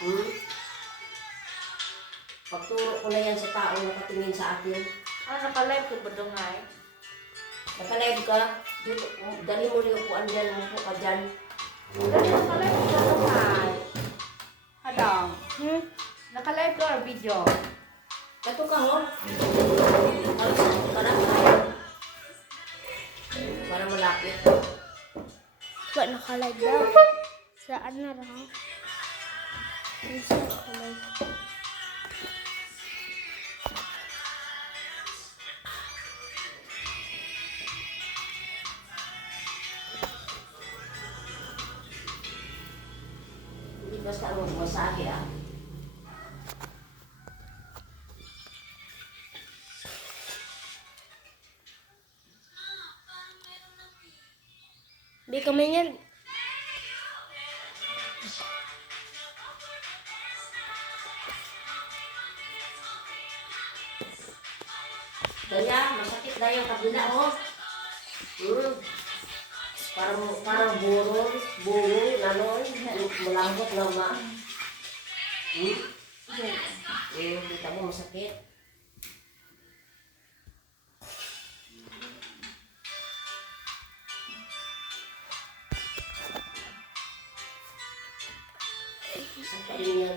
Hmm? Pagturo ko na yan sa taong nakatingin sa akin. Naka-live ko ba doon nga eh? Naka-live ka, dali mo rin upuan dyan, umupo ka dyan. Naka-live ko ba doon nga eh? Hadang. Naka-live ko or video? Kato ka ho. Para malapit. Ba naka-live daw? Saan na raw? Saan naka-live? Hindi basta ang masahe ah. Di kami yan. Daya, masakit na yung kabila oh. Parang burong, nanon, malambot na ma. Kita mo masakit. Sakit yan.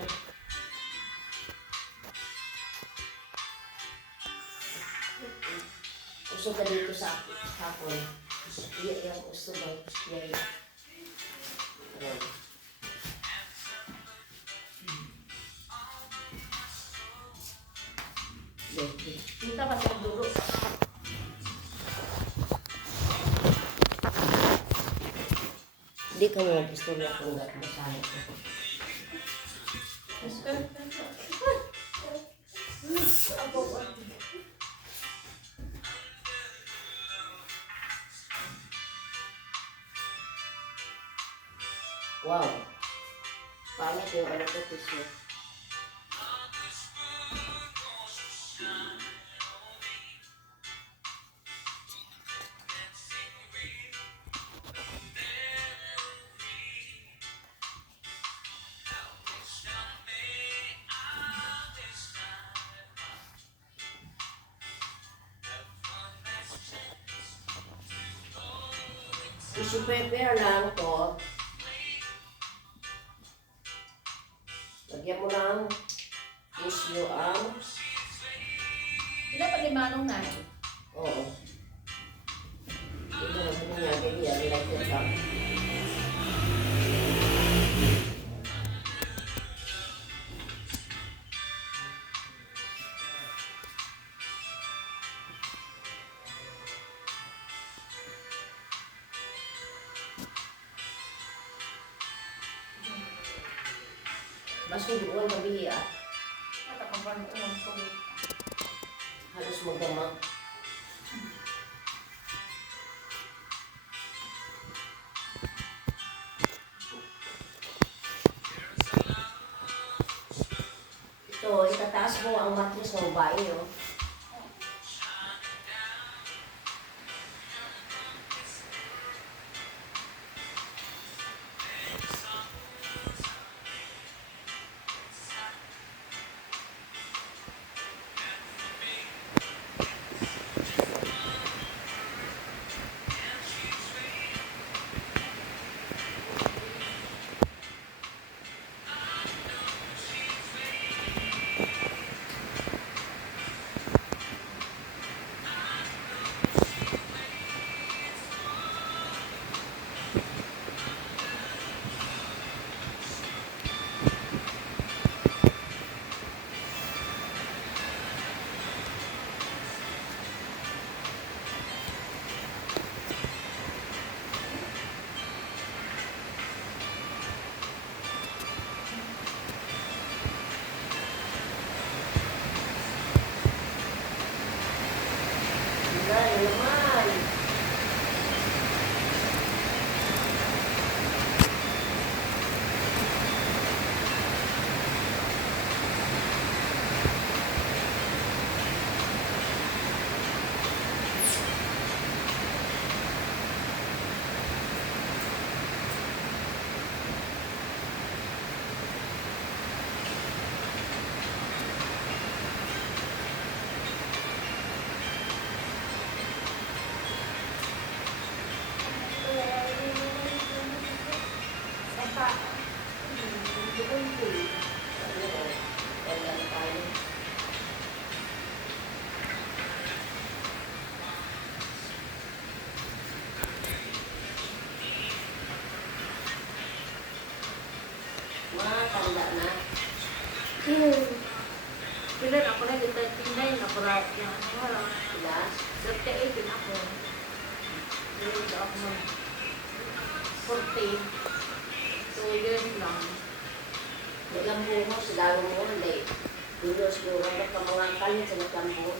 Usog ka dito sa hapon. Iya yang usog ba? Iya. Ayan. Kita ka sa dulo. Hindi ka mo pistolya kung gano'n masahe ko. Wow. Pangit yung ano ko, tissue. Isi-prepare lang to. Lagyan mo ng tissue ang... Ilan pa limanong na eh? Oo. Ito na sabi niya, ganyan, like that lang. Mas kuduan gabi ah. Natakampan ko ng tulog. Halos magdamag. Ito, itataas mo ang matris ng babae, oh. Tanda na. Pila na ako na kita tinay na para yung ano. Sila. 38 din ako. Dito ako mag 14. 2 years lang. Nilambo mo, sila mo, hindi. Dulo siguro, ka mga kalit sa naglambo.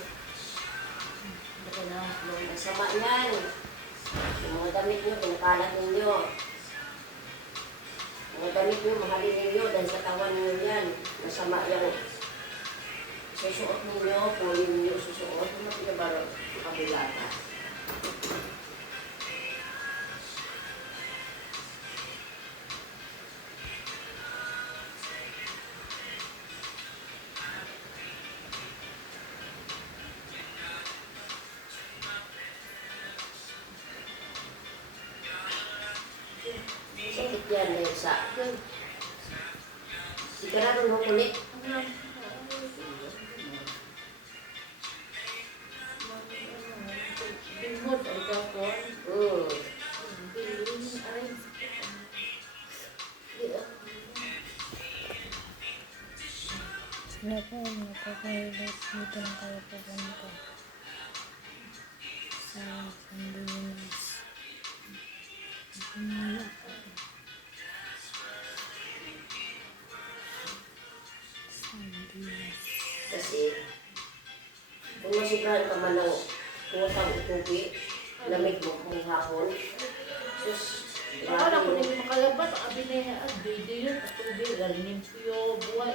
Baka na. Masama yan. Yung mga damit nyo, pinakalat ninyo. Mga damit nyo, mahalin ninyo dahil sa tawan ninyo yan. Masama yan. Susuot ninyo, puli ninyo, susuot. Ano pinabaro? Kabilata. Sakit yan dahil sa sigurado mo kulit. Bingod ay kapon. Nakakailas dito lang kayo pupunta. Sa Pilipinas. Kasi kung masigrahan ka man ng kuwasang utubi, lamig mo kung hapon. Sus, Baka na grabe ko yun. na makalabat, abi na yan, video, patubi, limpyo, buhay.